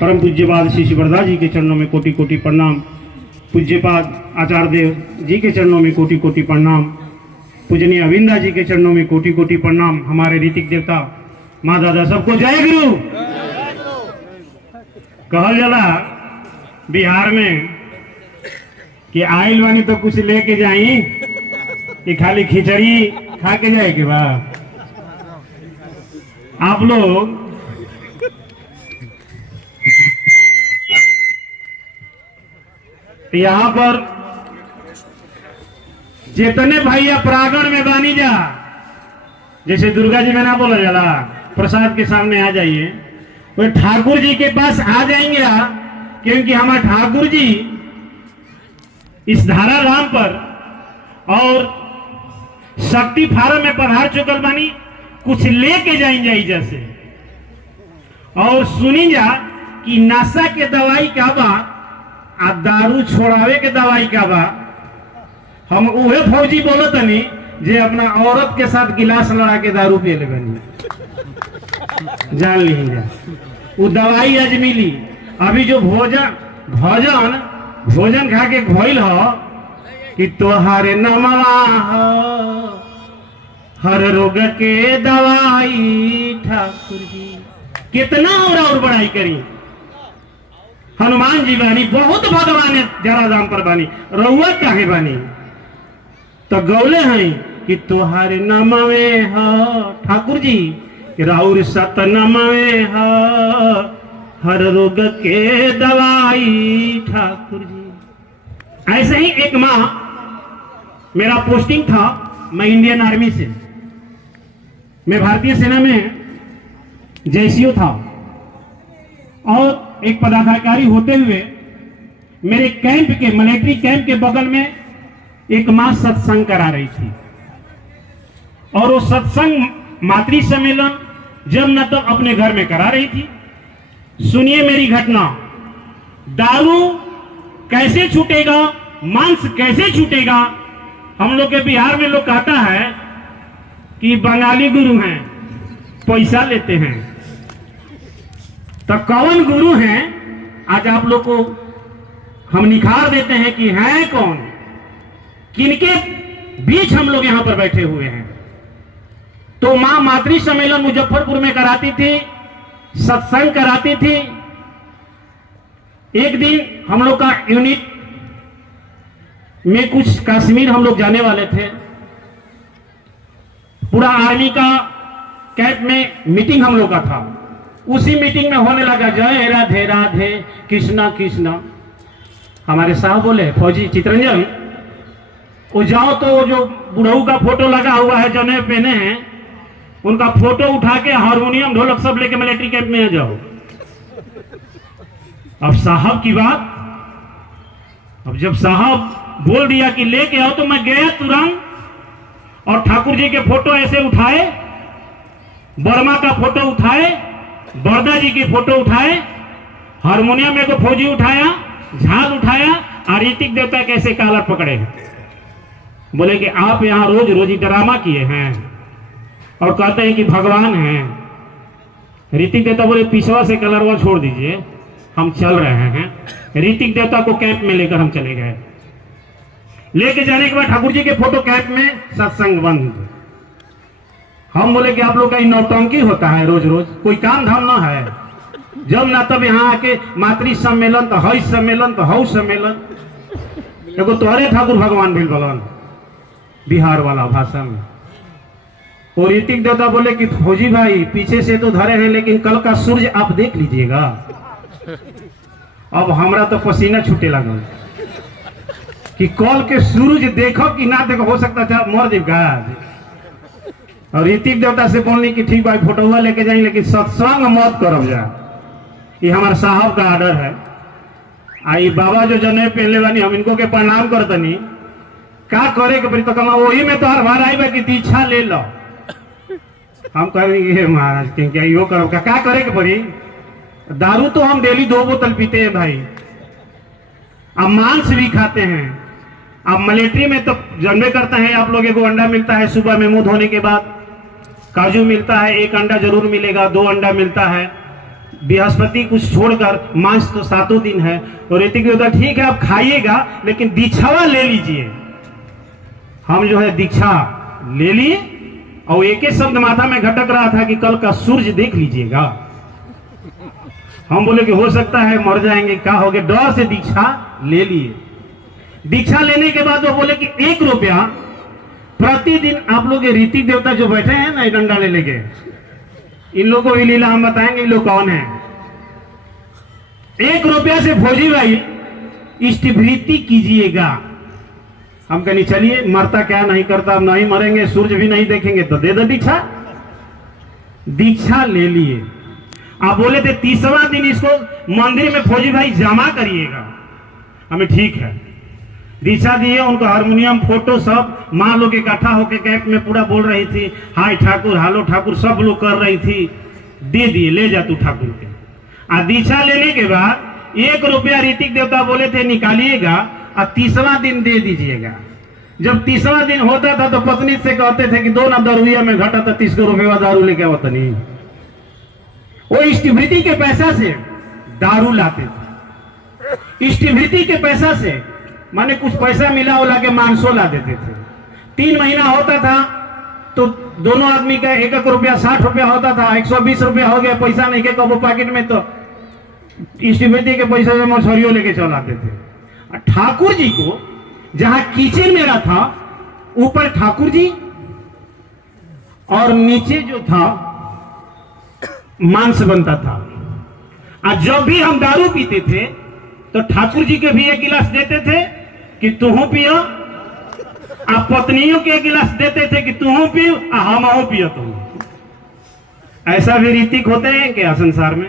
परम पूज्यपाद श्री शिवरदा जी के चरणों में कोटि कोटि प्रणाम। पूज्यपाद आचार्य देव जी के चरणों में कोटि कोटि प्रणाम। पूजनीय अविंदा जी के चरणों में कोटि कोटि प्रणाम। हमारे ऋतिक देवता माँ दादा सबको जय गुरु। कहल जाला बिहार में कि आइल बानी तो कुछ लेके जाई कि खाली खिचड़ी खा के जाए के बाद आप लोग यहाँ पर जितने भैया प्रांगण में बानी जा, जैसे दुर्गा जी में ना बोला जाला प्रसाद के सामने आ जाइए, वो ठाकुर जी के पास आ जाएंगे क्योंकि हमारे ठाकुर जी इस धारा राम पर और शक्ति फार्म में पधार चुकल बानी, कुछ लेके जाएंगे जैसे। और सुनी जा कि नशा के दवाई का बा आ दारू छोड़ावे के दवाई का बा। हम उहे फौजी बोलो तनी जे अपना औरत के साथ गिलास लड़ा के दारू पी ले बनी, जान ली जा वो दवाई आज मिली। अभी जो भोजन खा के भइल हो कि तोहारे नमवा हर रोग के दवाई ठाकुर जी। कितना और बड़ाई करी। हनुमान जी बानी, बहुत भगवान है जरा दाम पर बानी, रउआ काहे बानी तो गौले हैं कि तोहारे नमवे ठाकुर जी, राउर सत नमवे हर रोग के दवाई ठाकुर जी। ऐसे ही एक माह मेरा पोस्टिंग था, मैं इंडियन आर्मी से, मैं भारतीय सेना में जैसीओ था और एक पदाधिकारी होते हुए मेरे कैंप के मिलिट्री कैंप के बगल में एक मां सत्संग करा रही थी। और वो सत्संग मातृ सम्मेलन जब न तब अपने घर में करा रही थी। सुनिए मेरी घटना। दारू कैसे छूटेगा, मांस कैसे छूटेगा। हम लोग के बिहार में लोग कहता है कि बंगाली गुरु हैं, पैसा लेते हैं। तो कौन गुरु हैं आज आप लोग को हम निखार देते हैं कि हैं कौन, किनके बीच हम लोग यहां पर बैठे हुए हैं। तो मां मातृ सम्मेलन मुजफ्फरपुर में कराती थी, सत्संग कराती थी। एक दिन हम लोग का यूनिट में कुछ कश्मीर हम लोग जाने वाले थे। पूरा आर्मी का कैंप में मीटिंग हम लोग का था। उसी मीटिंग में होने लगा जय राधे राधे कृष्णा कृष्णा। हमारे साहब बोले फौजी चित्रंजन वो जाओ तो वो जो बुढ़ऊ का फोटो लगा हुआ है, जने पहने हैं, उनका फोटो उठा के हारमोनियम ढोलक सब लेके मिलिट्री कैंप में आ जाओ। अब साहब की बात, अब जब साहब बोल दिया कि लेके आओ तो मैं गया तुरंत और ठाकुर जी के फोटो ऐसे उठाए, वर्मा का फोटो उठाए, बरदा जी की फोटो उठाए, हारमोनियम में को फौजी उठाया, झाल उठाया और ऋतिक देवता कैसे कालर पकड़े। बोले कि आप यहाँ रोज रोज ड्रामा किए हैं और कहते हैं कि भगवान हैं। ऋतिक देवता बोले पिछवा से कलरवा छोड़ दीजिए, हम चल रहे हैं। ऋतिक देवता को कैंप में लेकर हम चले गए। लेके जाने के बाद ठाकुर जी के फोटो कैंप में, सत्संग बंद। हम बोले कि आप लोग का नौटंकी होता है, रोज रोज कोई काम धाम ना है। जब ना तब यहाँ आके मातृ सम्मेलन तो हई सम्मेलन तो हऊ सम्मेलन। एगो तोहरे ठाकुर भगवान भेल बलन बिहार वाला भाषा में। और ऋतिक देवता बोले कि फौजी भाई पीछे से तो धरे हैं, लेकिन कल का सूर्य आप देख लीजिएगा। अब हमरा तो पसीना छूटे लगा कि कल के सूरज देखो कि ना देखो, हो सकता था मर देगा। और ऋतिक देवता से बोलनी कि ठीक भाई फोटोवा लेके जाए, लेकिन सत्संग मत करब जा। ये हमारे साहब का आर्डर है। आई बाबा जो जने पहले बानी हम इनको के प्रणाम करतनी, का करे के पड़ी तो कमा वही में तो हर बार आई बा कि दीक्षा ले लो। हम कहेंगे महाराज क्या यो करो का करे के पड़ी। दारू तो हम डेली 2 बोतल पीते हैं भाई, अब मांस भी खाते हैं। अब मिलिट्री में तो जानबे करते हैं आप लोग, एगो अंडा मिलता है सुबह में मुंह धोने के बाद, काजू मिलता है, 1 अंडा जरूर मिलेगा, 2 अंडा मिलता है, बृहस्पति कुछ छोड़कर मांस तो 7 दिन है। और ऋतिक देवता ठीक है आप खाइएगा, लेकिन दीक्षावा ले लीजिए। हम जो है दीक्षा ले लिए और एक ही शब्द माथा में घटक रहा था कि कल का सूरज देख लीजिएगा। हम बोले कि हो सकता है मर जाएंगे, क्या हो गया, डर से दीक्षा ले लिए। दीक्षा लेने के बाद वो बोले कि 1 रुपया प्रतिदिन आप लोग, ये ऋतिक देवता जो बैठे हैं ना डंडा ले लेके, इन लोगों को लीला हम बताएंगे इन लोग कौन है। 1 रुपया से फौजी भाई इष्टभृति कीजिएगा। हम कहनी चलिए, मरता क्या नहीं करता, अब नहीं मरेंगे, सूरज भी नहीं देखेंगे तो दे दो दीक्षा। दीक्षा ले लिए। आप बोले थे 30वां दिन इसको मंदिर में फौजी भाई जमा करिएगा। हमें ठीक है, दीक्षा दिए। उनको हारमोनियम, फोटो सब माँ लोग इकट्ठा होकर कैंप में पूरा बोल रही थी, हाय ठाकुर, हालो ठाकुर, सब लोग कर रही थी। दे दिए, ले जा तू ठाकुर के। दीक्षा लेने के बाद 1 रुपया ऋतिक देवता बोले थे निकालिएगा और 30वां दिन दे दीजिएगा। जब 30वां दिन होता था तो पत्नी से कहते थे कि 2 ना दारुया में घटा था 30 रुपये दारू लेके आवत नहीं। वो इष्टभृति के पैसा से दारू लाते थे। इष्टभृति के पैसा से माने कुछ पैसा मिला ला के मांसो ला देते थे। 3 महीना होता था तो दोनों आदमी का 1 रुपया 60 रुपया होता था, 120 रुपया हो गया। पैसा नहीं के कबो पैकेट में तो इष्टभृति के पैसा से मछलियों लेके चल आते थे। ठाकुर जी को जहां किचन मेरा था, ऊपर ठाकुर जी और नीचे जो था मांस बनता था। और जब भी हम दारू पीते थे तो ठाकुर जी के भी 1 गिलास देते थे कि तुम पियो, आप पत्नियों के 1 गिलास देते थे कि तुम पियो, हम पियो तुम। ऐसा भी रीतिक होते हैं क्या संसार में?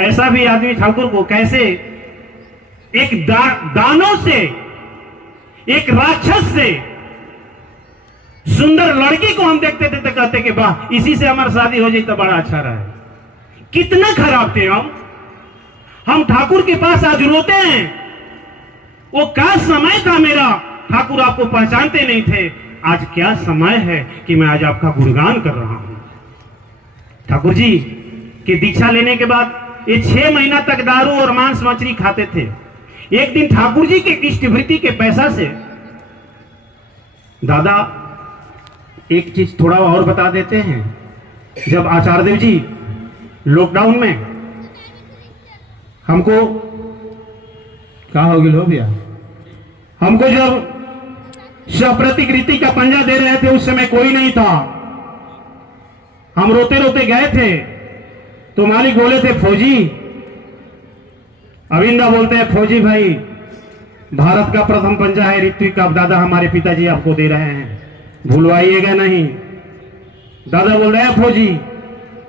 ऐसा भी आदमी ठाकुर को कैसे एक दानव से, एक राक्षस से सुंदर लड़की को हम देखते थे तो कहते कि वाह इसी से हमारी शादी हो जाए तो बड़ा अच्छा रहा। कितना खराब थे हम ठाकुर के पास आज रोते हैं। वो क्या समय था मेरा, ठाकुर आपको पहचानते नहीं थे। आज क्या समय है कि मैं आज आपका गुणगान कर रहा हूं। ठाकुर जी की दीक्षा लेने के बाद ये 6 महीना तक दारू और मांस मछली खाते थे। एक दिन ठाकुर जी के इष्टभृति के पैसा से, दादा एक चीज थोड़ा और बता देते हैं। जब आचार्य देव जी लॉकडाउन में हमको क्या हो गया भैया, हमको जब सप्रतिक रीति का पंजा दे रहे थे उस समय कोई नहीं था। हम रोते रोते गए थे तो मालिक बोले थे फौजी, अविंदा बोलते हैं फौजी भाई भारत का प्रथम पंजा है ऋत्विक का, दादा हमारे पिताजी आपको दे रहे हैं, भूलवाइएगा नहीं। दादा बोल रहे हैं फौजी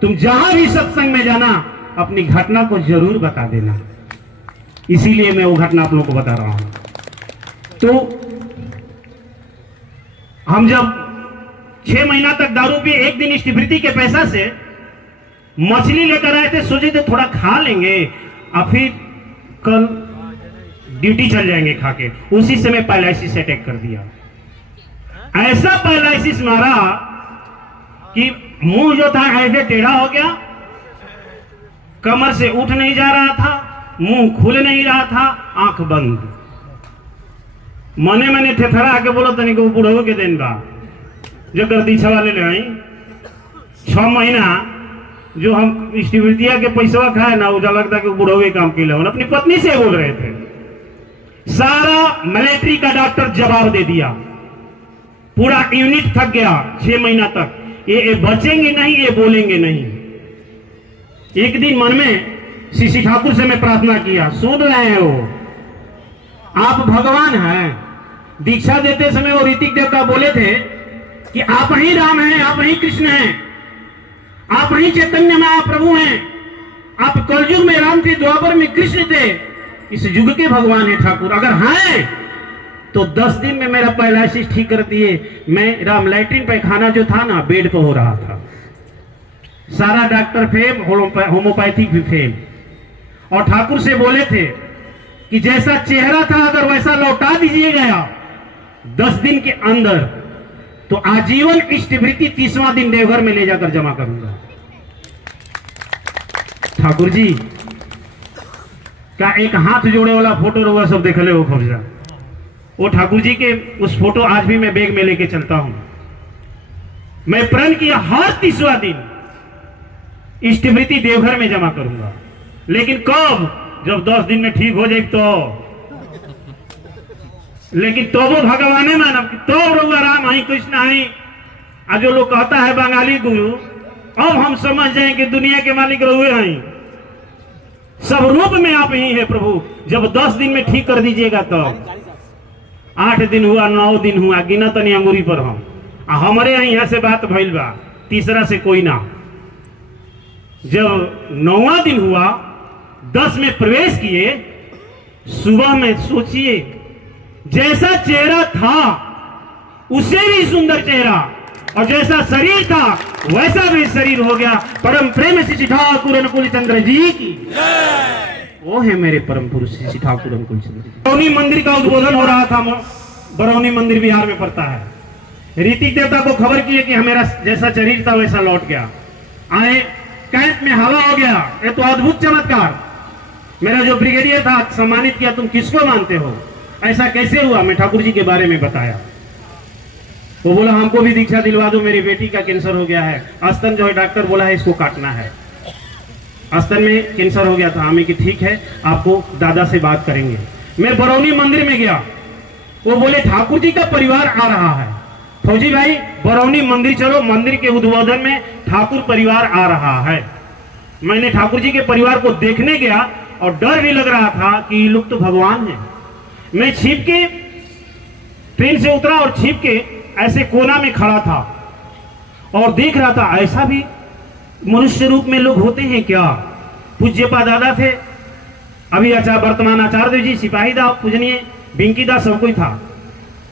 तुम जहां भी सत्संग में जाना अपनी घटना को जरूर बता देना। इसीलिए मैं वो घटना आप लोगों को बता रहा हूं। तो हम जब 6 महीना तक दारू पिए, एक दिन इष्टभृति के पैसा से मछली लेकर आए थे, सोचे थे थोड़ा खा लेंगे और फिर कल ड्यूटी चल जाएंगे खा के। उसी समय पैरालिसिस अटैक कर दिया। ऐसा पैरालिसिस मारा कि मुंह जो था ऐसे टेढ़ा हो गया, कमर से उठ नहीं जा रहा था, मुंह खुल नहीं रहा था, आंख बंद। मने मने थेथरा आके बोलो तनिक बुढ़ो के दिन बा जो कर दीक्षा वाले ले आई 6 महीना जो हम इष्टभृतिया के पैसा खाए ना, उजा लगता कि बुढ़ो के काम के लिए। अपनी पत्नी से बोल रहे थे। सारा मिलिट्री का डॉक्टर जवाब दे दिया, पूरा यूनिट थक गया 6 महीना तक। ये बचेंगे नहीं, ये बोलेंगे नहीं। एक दिन मन में श्री ठाकुर से मैं प्रार्थना किया, सुन रहे हो आप भगवान हैं। दीक्षा देते समय वो ऋतिक देवता बोले थे कि आप ही राम हैं, आप ही कृष्ण हैं, आप ही चैतन्य महाप्रभु हैं, आप कलयुग में राम थे, द्वापर में कृष्ण थे, इस युग के भगवान है ठाकुर। अगर हैं तो 10 दिन में मेरा पैरालिसिस ठीक कर दिए। मेरा लैट्रिन पैखाना जो था ना बेड पे हो रहा था। सारा डॉक्टर फेल, होम्योपैथिक भी फेल। और ठाकुर से बोले थे कि जैसा चेहरा था अगर वैसा लौटा दीजिएगा 10 दिन के अंदर तो आजीवन इष्टभृति 30वां दिन देवघर में ले जाकर जमा करूंगा। ठाकुर जी का एक हाथ जोड़े वाला फोटो रहुआ सब देख ले हो खबजा। वो ठाकुर जी के उस फोटो आज भी मैं बैग में लेके चलता हूं। मैं प्रण किया हर 30वां दिन इष्टवृत्ति देवघर में जमा करूंगा, लेकिन कब? जब 10 दिन में ठीक हो जाए तो। लेकिन तो वो भगवान मानव तो रहुआ राम आई कृष्ण आई। आज जो लोग कहता है बंगाली गुरु, अब हम समझ जाए कि दुनिया के मालिक रहुए हैं। सब रूप में आप ही है प्रभु। जब 10 दिन में ठीक कर दीजिएगा तो 8 दिन हुआ, 9 दिन हुआ, गिना तनी अंगूरी पर हम हमारे यहाँ से बात भइल बा, तीसरा से कोई ना। जब 9वां दिन हुआ, 10 में प्रवेश किए, सुबह में सोचिए जैसा चेहरा था उससे भी सुंदर चेहरा, और जैसा शरीर था वैसा भी शरीर हो गया। परम प्रेम श्री ठाकुर अनुकूल चंद्र जी की वो है मेरे परम पुरुष श्री ठाकुर अनुकूल चंद्र जी। बरौनी मंदिर का उद्बोधन हो रहा था। बरौनी मंदिर बिहार में पड़ता है। ऋतिक देवता को खबर किए कि मेरा जैसा शरीर था वैसा लौट गया। आए कैंप में हवा हो गया। ये तो अद्भुत चमत्कार। मेरा जो ब्रिगेडियर था सम्मानित किया, तुम किसको मानते हो, ऐसा कैसे हुआ? मैं ठाकुर जी के बारे में बताया। वो बोला हमको भी दीक्षा दिलवा दो, मेरी बेटी का कैंसर हो गया है, स्तन जो है डॉक्टर बोला है इसको काटना है। स्तन में कैंसर हो गया था। हमें कि ठीक है आपको दादा से बात करेंगे। मैं बरौनी मंदिर में गया। वो बोले ठाकुर जी का परिवार आ रहा है। फौजी भाई बरौनी मंदिर चलो, मंदिर के उद्बोधन में ठाकुर परिवार आ रहा है। मैंने ठाकुर जी के परिवार को देखने गया और डर भी लग रहा था कि ये लोग तो भगवान हैं। मैं छिप के ट्रेन से उतरा और छिप के ऐसे कोना में खड़ा था और देख रहा था ऐसा भी मनुष्य रूप में लोग होते हैं क्या। पूज्यपा दादा थे, अभी वर्तमान आचार्य देव जी, सिपाही दा पूजनीय बिंकी दा, सब कोई था।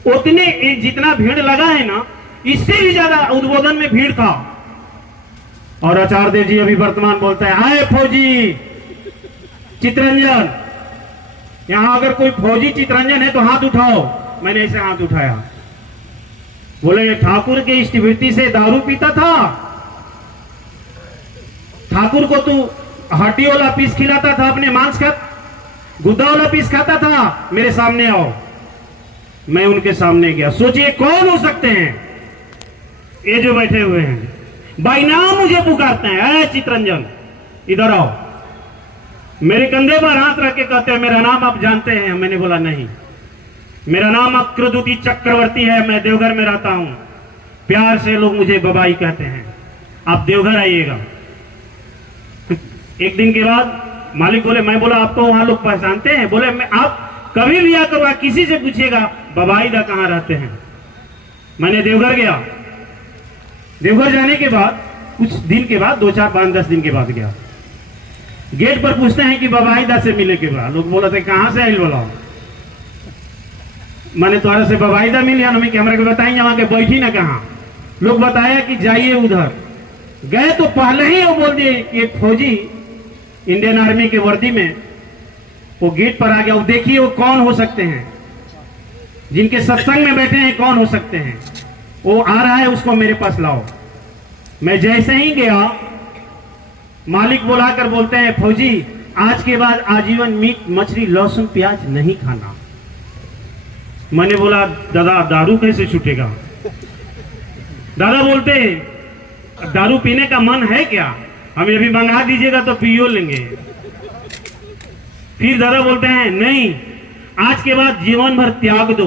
उतने जितना भीड़ लगा है ना, इससे भी ज्यादा उद्बोधन में भीड़ था। और आचार्य देव जी अभी वर्तमान बोलता है आए फौजी चितरंजन, यहां अगर कोई फौजी चितरंजन है तो हाथ उठाओ। मैंने ऐसे हाथ उठाया। बोले ठाकुर के इष्टवृत्ति से दारू पीता था, ठाकुर को तू हड्डी वाला पीस खिलाता था, अपने मांस का गुद्दा वाला पीस खाता था, मेरे सामने आओ। मैं उनके सामने गया। सोचिए कौन हो सकते हैं ये जो बैठे हुए हैं, बाई नाम मुझे पुकारते हैं, अरे चितरंजन इधर आओ। मेरे कंधे पर हाथ रख के कहते हैं मेरा नाम आप जानते हैं? मैंने बोला नहीं, मेरा नाम अक्रदूती चक्रवर्ती है, मैं देवघर में रहता हूं। प्यार से लोग मुझे बबाई कहते हैं, आप देवघर आइएगा। एक दिन के बाद मालिक बोले, मैं बोला आपको वहां लोग पहचानते हैं? बोले मैं आप कभी भी आकर किसी से पूछिएगा बबाई दा कहां रहते हैं। मैंने देवघर गया। देवघर जाने के बाद कुछ दिन के बाद 2, 4, 5, 10 दिन के बाद गया। गेट पर पूछते हैं कि बबाई दा से मिले के बाद। लोग बोला थे कहां से आइल बोला। मैंने तुम्हारे से बबाईदा मिल या नहीं, हमरा के बताएंगे वहां के बैठी ना कहा। लोग बताया कि जाइए उधर। गए तो पहले ही वो बोल दिए कि एक फौजी इंडियन आर्मी के वर्दी में वो गेट पर आ गया। वो देखिए वो कौन हो सकते हैं, जिनके सत्संग में बैठे हैं कौन हो सकते हैं। वो आ रहा है, उसको मेरे पास लाओ। मैं जैसे ही गया, मालिक बुलाकर बोलते हैं फौजी आज के बाद आजीवन मीट मछली लहसुन प्याज नहीं खाना। मैंने बोला दादा दारू कैसे छूटेगा? दादा बोलते दारू पीने का मन है क्या? हमें अभी मंगा दीजिएगा तो पियो लेंगे। फिर दादा बोलते हैं नहीं, आज के बाद जीवन भर त्याग दो।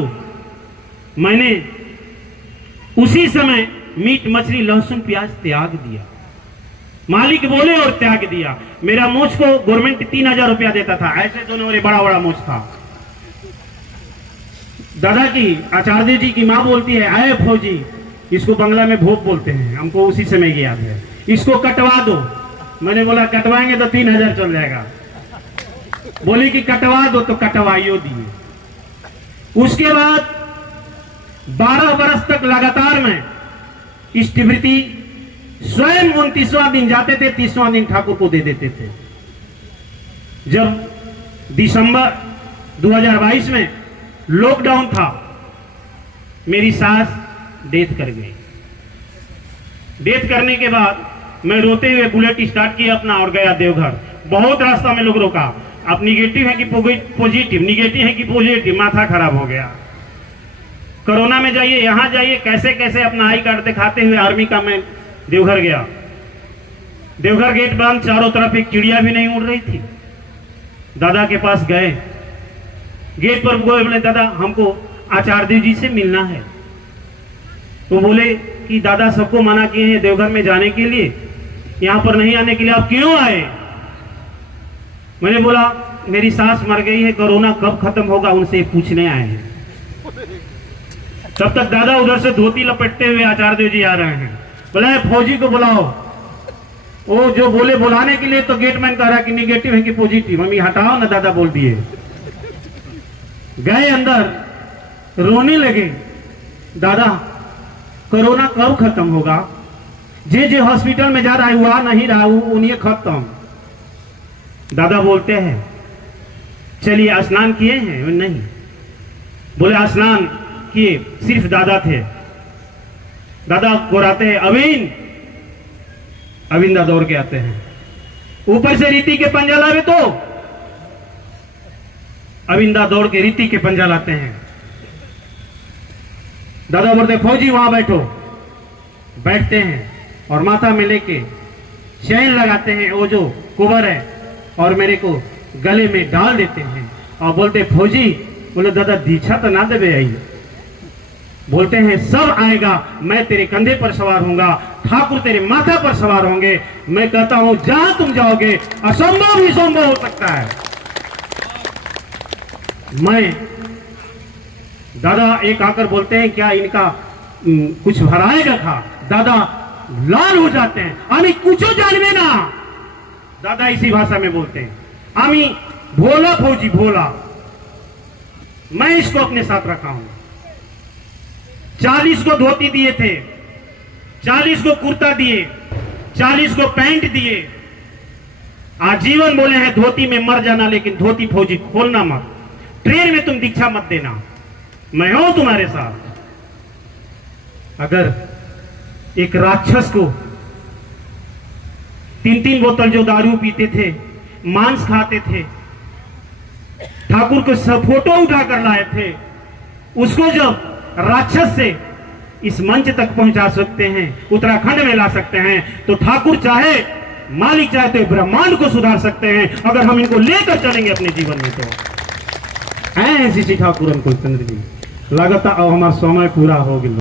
मैंने उसी समय मीट मछली लहसुन प्याज त्याग दिया। मालिक बोले और त्याग दिया। मेरा मोच को गवर्नमेंट 3000 रुपया देता था, ऐसे दोनों मेरे बड़ा बड़ा मोच था। दादा की आचार्य जी की माँ बोलती है आए फौजी, इसको बंगला में भोप बोलते हैं, हमको उसी समय की याद है, इसको कटवा दो। मैंने बोला कटवाएंगे तो 3000 चल जाएगा। बोली कि कटवा दो तो कटवाइयो दिए। उसके बाद 12 वर्ष तक लगातार में इष्टवृत्ति स्वयं 29वां दिन जाते थे, 30वां दिन ठाकुर को दे देते थे। जब दिसंबर 2022 में लॉकडाउन था, मेरी सास डेथ कर गई। डेथ करने के बाद मैं रोते हुए बुलेट स्टार्ट किया अपना और गया देवघर। बहुत रास्ता में लोग रोका, आप निगेटिव है कि पॉजिटिव, निगेटिव है कि पॉजिटिव, माथा खराब हो गया। कोरोना में जाइए, यहाँ जाइए, कैसे कैसे अपना आई कार्ड दिखाते हुए आर्मी का मैं देवघर गया। देवघर गेट बंद, चारों तरफ एक चिड़िया भी नहीं उड़ रही थी। दादा के पास गए, गेट पर गए, बोले दादा हमको आचार्य जी से मिलना है। तो बोले कि दादा सबको मना किए हैं देवघर में जाने के लिए, यहाँ पर नहीं आने के लिए, आप क्यों आए? मैंने बोला मेरी सास मर गई है, कोरोना कब खत्म होगा उनसे पूछने आए हैं। तब तक दादा उधर से धोती लपेटते हुए आचार्य जी आ रहे हैं। बोला फौजी को बुलाओ। वो जो बोले बुलाने के लिए, तो गेटमैन कह रहा कि निगेटिव है कि पॉजिटिव, मम्मी हटाओ ना, दादा बोल दिए। गए अंदर, रोने लगे, दादा कोरोना कब खत्म होगा? जे हॉस्पिटल में जा रहा है हुआ नहीं रहा, उन्हें खत्म। दादा बोलते हैं चलिए स्नान किए हैं? नहीं। बोले स्नान किए, सिर्फ दादा थे। दादा गोराते हैं, अविंदा दौड़ के आते हैं, ऊपर से रीति के पंजा लावे, तो अविंदा दौड़ के रीति के पंजा लाते हैं। दादा बोलते फौजी वहां बैठो, बैठते हैं और माथा में लेके चैन लगाते हैं, वो जो कुबर है, और मेरे को गले में डाल देते हैं और बोलते फौजी। बोले दादा दीक्षा तो ना देवे आई। बोलते हैं सब आएगा, मैं तेरे कंधे पर सवार होऊंगा, ठाकुर तेरे माथा पर सवार होंगे। मैं कहता हूं जहां तुम जाओगे असंभव ही संभव हो सकता है। मैं दादा एक आकर बोलते हैं क्या इनका कुछ भराएगा खा? दादा लाल हो जाते हैं, आमी कुछ जानवे ना। दादा इसी भाषा में बोलते हैं, आमी भोला फौजी भोला। मैं इसको अपने साथ रखा हूं। 40 को धोती दिए थे, 40 को कुर्ता दिए, 40 को पैंट दिए। आजीवन बोले हैं धोती में मर जाना, लेकिन धोती फौजी खोलना मत। ट्रेन में तुम दीक्षा मत देना, मैं हूं तुम्हारे साथ। अगर एक राक्षस को 3-3 बोतल जो दारू पीते थे, मांस खाते थे, ठाकुर को सब फोटो उठाकर लाए थे, उसको जब राक्षस से इस मंच तक पहुंचा सकते हैं, उत्तराखंड में ला सकते हैं, तो ठाकुर चाहे मालिक चाहे तो ब्रह्मांड को सुधार सकते हैं, अगर हम इनको लेकर चलेंगे अपने जीवन में। तो ऐसी ठाकुर हमको चंद्र जी लगता अब हमारा समय पूरा हो गया।